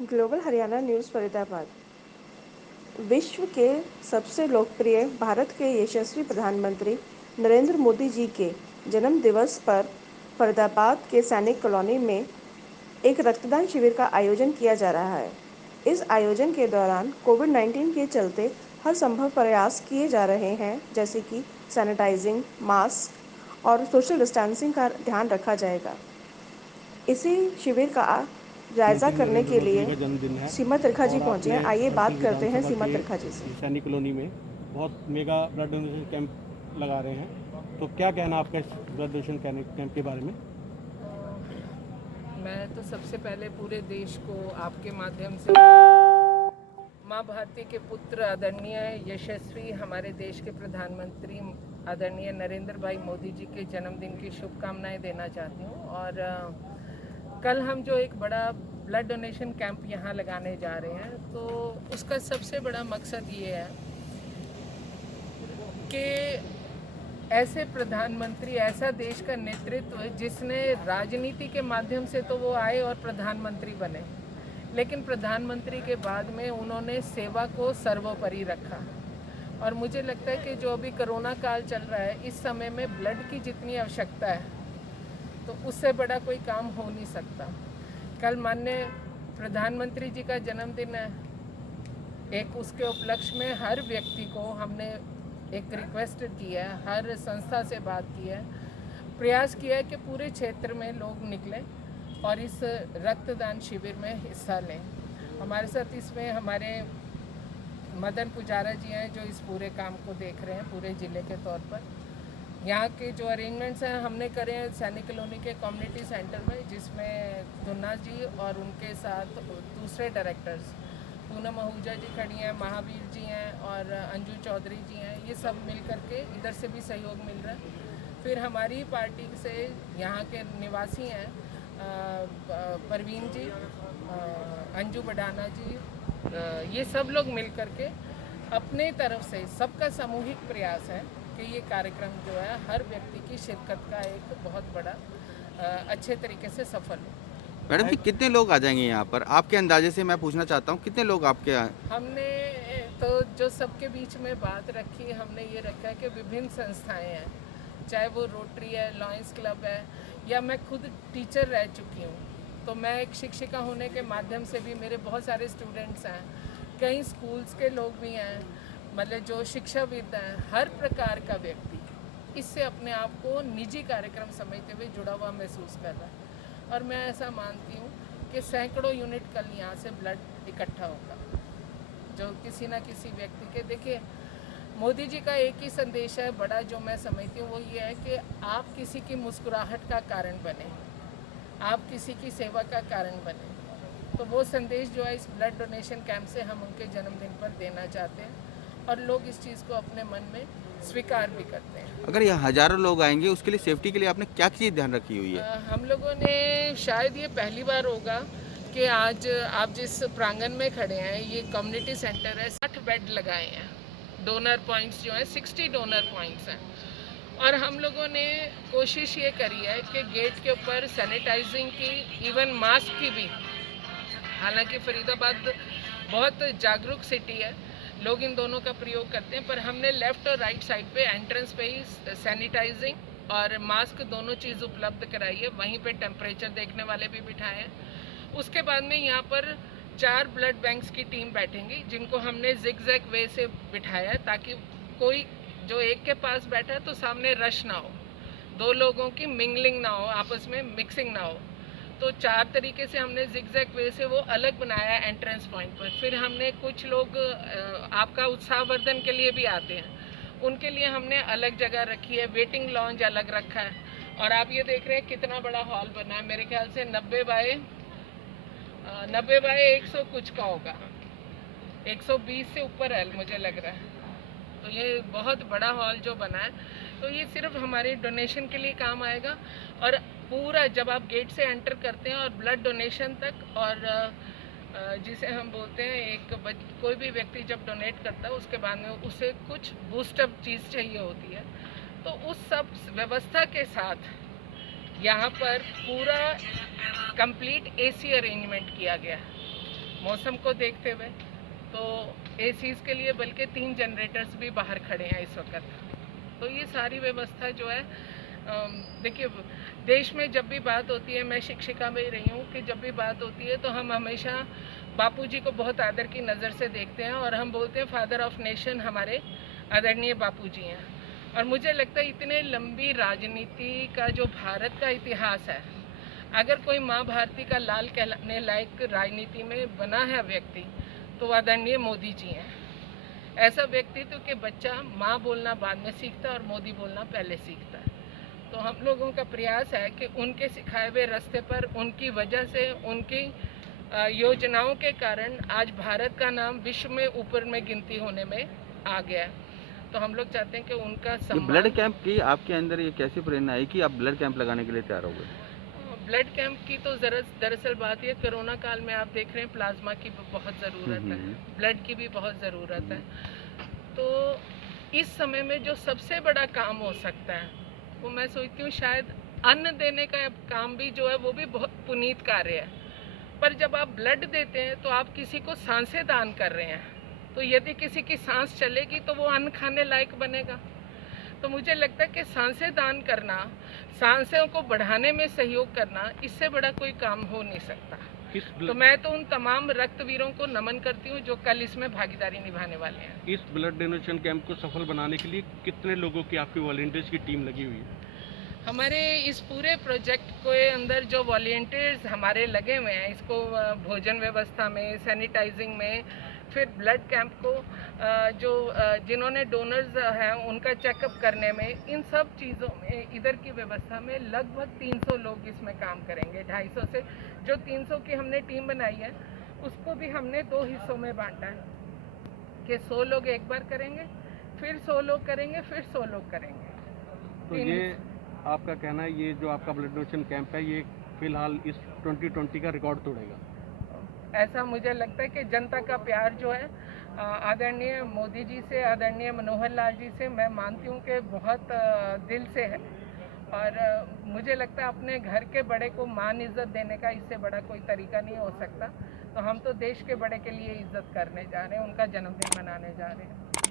Global Haryana news Faridabad. विश्व के सबसे लोकप्रिय भारत के यशस्वी प्रधानमंत्री नरेंद्र मोदी जी के जन्म दिवस पर फरीदाबाद के सैनिक कॉलोनी में एक रक्तदान शिविर का आयोजन किया जा रहा है। इस आयोजन के दौरान कोविड-19 के चलते हर संभव प्रयास किए जा रहे हैं, जैसे कि सैनिटाइजिंग, मास्क और सोशल डिस्टेंसिंग का ध्यान रखा जाएगा। इसी शिविर का जायज़ा प्रधानमंत्री करने नरेंद्र के मोदी जी लिए का जन्मदिन है सीमा त्रिखा जी और पहुंचे आपने हैं। आइए हर्षिल बात करते हैं विधानसभा सीमा के त्रिखा जी से। सैनिक कॉलोनी में बहुत मेगा ब्लड डोनेशन कैंप लगा रहे हैं, तो क्या कहना आपका इस ब्लड डोनेशन कैंप के बारे में? मैं तो सबसे पहले पूरे देश को आपके माध्यम से माँ भारती के पुत्र आदरणीय यशस्वी हमारे देश के प्रधानमंत्री आदरणीय नरेंद्र भाई मोदी जी के जन्मदिन की शुभकामनाएं देना चाहती हूँ। और कल हम जो एक बड़ा ब्लड डोनेशन कैंप यहाँ लगाने जा रहे हैं, तो उसका सबसे बड़ा मकसद ये है कि ऐसे प्रधानमंत्री, ऐसा देश का नेतृत्व जिसने राजनीति के माध्यम से तो वो आए और प्रधानमंत्री बने, लेकिन प्रधानमंत्री के बाद में उन्होंने सेवा को सर्वोपरि रखा। और मुझे लगता है कि जो अभी कोरोना काल चल रहा है, इस समय में ब्लड की जितनी आवश्यकता है, तो उससे बड़ा कोई काम हो नहीं सकता। कल माननीय प्रधानमंत्री जी का जन्मदिन है। एक उसके उपलक्ष्य में हर व्यक्ति को हमने एक रिक्वेस्ट की है, हर संस्था से बात की है, प्रयास किया है कि पूरे क्षेत्र में लोग निकलें और इस रक्तदान शिविर में हिस्सा लें। हमारे साथ इसमें हमारे मदन पुजारा जी हैं, जो इस पूरे काम को देख रहे हैं पूरे ज़िले के तौर पर। यहाँ के जो अरेंजमेंट्स हैं हमने करे हैं सैनिक कॉलोनी के कम्युनिटी सेंटर में, जिसमें धुन्ना जी और उनके साथ दूसरे डायरेक्टर्स पूनम आहूजा जी खड़ी हैं, महावीर जी हैं और अंजू चौधरी जी हैं। ये सब मिल करके इधर से भी सहयोग मिल रहा है। फिर हमारी पार्टी से यहाँ के निवासी हैं परवीन जी, अंजू बडाना जी, ये सब लोग मिल करके अपने तरफ से सबका सामूहिक प्रयास है कि ये कार्यक्रम जो है हर व्यक्ति की शिरकत का एक बहुत बड़ा अच्छे तरीके से सफल हो। मैडम जी कितने लोग आ जाएंगे यहाँ पर? आपके अंदाजे से मैं पूछना चाहता हूँ, कितने लोग आपके यहाँ? हमने तो जो सबके बीच में बात रखी, हमने ये रखा है कि विभिन्न संस्थाएं हैं, चाहे वो रोटरी है, लॉयंस क्लब है, या मैं खुद टीचर रह चुकी हूँ, तो मैं एक शिक्षिका होने के माध्यम से भी मेरे बहुत सारे स्टूडेंट्स हैं, कई स्कूल्स के लोग भी हैं, मतलब जो शिक्षाविद हैं। हर प्रकार का व्यक्ति इससे अपने आप को निजी कार्यक्रम समझते हुए जुड़ा हुआ महसूस कर रहा है। और मैं ऐसा मानती हूँ कि सैकड़ों यूनिट कल यहाँ से ब्लड इकट्ठा होगा, जो किसी ना किसी व्यक्ति के। देखिए, मोदी जी का एक ही संदेश है बड़ा, जो मैं समझती हूँ, वो ये है कि आप किसी की मुस्कुराहट का कारण बने, आप किसी की सेवा का कारण बने। तो वो संदेश जो है इस ब्लड डोनेशन कैंप से हम उनके जन्मदिन पर देना चाहते हैं, और लोग इस चीज़ को अपने मन में स्वीकार भी करते हैं। अगर यहाँ हजारों लोग आएंगे, उसके लिए सेफ्टी के लिए आपने क्या चीज़ ध्यान रखी हुई है? हम लोगों ने, शायद ये पहली बार होगा कि आज आप जिस प्रांगण में खड़े हैं, ये कम्युनिटी सेंटर है, 60 बेड लगाए हैं। डोनर पॉइंट्स जो हैं 60 डोनर पॉइंट्स हैं। और हम लोगों ने कोशिश ये करी है कि गेट के ऊपर सैनिटाइजिंग की, इवन मास्क की भी। हालांकि फरीदाबाद बहुत जागरूक सिटी है, लोग इन दोनों का प्रयोग करते हैं, पर हमने लेफ़्ट और राइट साइड पे एंट्रेंस पे ही सैनिटाइजिंग और मास्क दोनों चीज़ उपलब्ध कराई है। वहीं पे टेम्परेचर देखने वाले भी बिठाए हैं। उसके बाद में यहाँ पर 4 ब्लड बैंक्स की टीम बैठेंगी, जिनको हमने जिग-जैग वे से बिठाया है, ताकि कोई जो एक के पास बैठा है तो सामने रश ना हो, 2 लोगों की मिंगलिंग ना हो, आपस में मिक्सिंग ना हो। तो 4 तरीके से हमने जिग-जैग वे से वो अलग बनाया एंट्रेंस पॉइंट पर। फिर हमने कुछ लोग आपका उत्साहवर्धन के लिए भी आते हैं, उनके लिए हमने अलग जगह रखी है, वेटिंग लॉन्ज अलग रखा है। और आप ये देख रहे हैं कितना बड़ा हॉल बना है, मेरे ख्याल से 90 बाय 100 कुछ का होगा, 120 से ऊपर है मुझे लग रहा है। तो ये बहुत बड़ा हॉल जो बना है, तो ये सिर्फ हमारे डोनेशन के लिए काम आएगा। और पूरा जब आप गेट से एंटर करते हैं और ब्लड डोनेशन तक, और जिसे हम बोलते हैं कोई भी व्यक्ति जब डोनेट करता है, उसके बाद में उसे कुछ बूस्टअप चीज़ चाहिए होती है, तो उस सब व्यवस्था के साथ यहाँ पर पूरा कंप्लीट एसी अरेंजमेंट किया गया है। मौसम को देखते हुए तो एसीज़ के लिए बल्कि 3 जनरेटर्स भी बाहर खड़े हैं इस वक्त। तो ये सारी व्यवस्था जो है, देखिए देश में जब भी बात होती है, मैं शिक्षिका में रही हूँ कि जब भी बात होती है तो हम हमेशा बापूजी को बहुत आदर की नज़र से देखते हैं और हम बोलते हैं फादर ऑफ नेशन हमारे आदरणीय बापूजी हैं। और मुझे लगता है इतने लंबी राजनीति का जो भारत का इतिहास है, अगर कोई माँ भारती का लाल कहलाने लायक राजनीति में बना है व्यक्ति तो आदरणीय मोदी जी हैं। ऐसा व्यक्तित्व कि बच्चा माँ बोलना बाद में सीखता है और मोदी बोलना पहले सीखता है। तो हम लोगों का प्रयास है कि उनके सिखाए हुए रास्ते पर, उनकी वजह से, उनकी योजनाओं के कारण आज भारत का नाम विश्व में ऊपर में गिनती होने में आ गया है। तो हम लोग चाहते हैं कि उनका सम्मान। ब्लड कैंप की आपके अंदर ये कैसी प्रेरणा आई कि आप ब्लड कैंप लगाने के लिए तैयार हो गए? ब्लड कैंप की तो दरअसल बात ये, कोरोना काल में आप देख रहे हैं प्लाज्मा की बहुत ज़रूरत है, ब्लड की भी बहुत ज़रूरत है। तो इस समय में जो सबसे बड़ा काम हो सकता है वो मैं सोचती हूँ शायद अन्न देने का काम भी जो है वो भी बहुत पुनीत कार्य है। पर जब आप ब्लड देते हैं तो आप किसी को सांसें दान कर रहे हैं, तो यदि किसी की सांस चलेगी तो वो अन्न खाने लायक बनेगा। तो मुझे लगता है कि सांसें दान करना, सांसों को बढ़ाने में सहयोग करना, इससे बड़ा कोई काम हो नहीं सकता। तो मैं तो उन तमाम रक्तवीरों को नमन करती हूँ जो कल इसमें भागीदारी निभाने वाले हैं। इस ब्लड डोनेशन कैंप को सफल बनाने के लिए कितने लोगों की आपकी वॉलंटियर्स की टीम लगी हुई है? हमारे इस पूरे प्रोजेक्ट के अंदर जो वॉलंटियर्स हमारे लगे हुए हैं, इसको भोजन व्यवस्था में, सैनिटाइजिंग में, फिर ब्लड कैंप को जो जिन्होंने डोनर्स हैं उनका चेकअप करने में, इन सब चीज़ों में, इधर की व्यवस्था में लगभग 300 लोग इसमें काम करेंगे। 250 से जो 300 की हमने टीम बनाई है उसको भी हमने 2 हिस्सों में बांटा है कि 100 लोग एक बार करेंगे, फिर 100 लोग करेंगे, फिर 100 लोग करेंगे। तो ये आपका कहना है ये जो आपका ब्लड डोनेशन कैंप है ये फिलहाल इस 2020 का रिकॉर्ड तोड़ेगा? ऐसा मुझे लगता है कि जनता का प्यार जो है आदरणीय मोदी जी से, आदरणीय मनोहर लाल जी से, मैं मानती हूँ कि बहुत दिल से है। और मुझे लगता है अपने घर के बड़े को मान इज़्ज़त देने का इससे बड़ा कोई तरीका नहीं हो सकता। तो हम तो देश के बड़े के लिए इज़्ज़त करने जा रहे हैं, उनका जन्मदिन मनाने जा रहे हैं।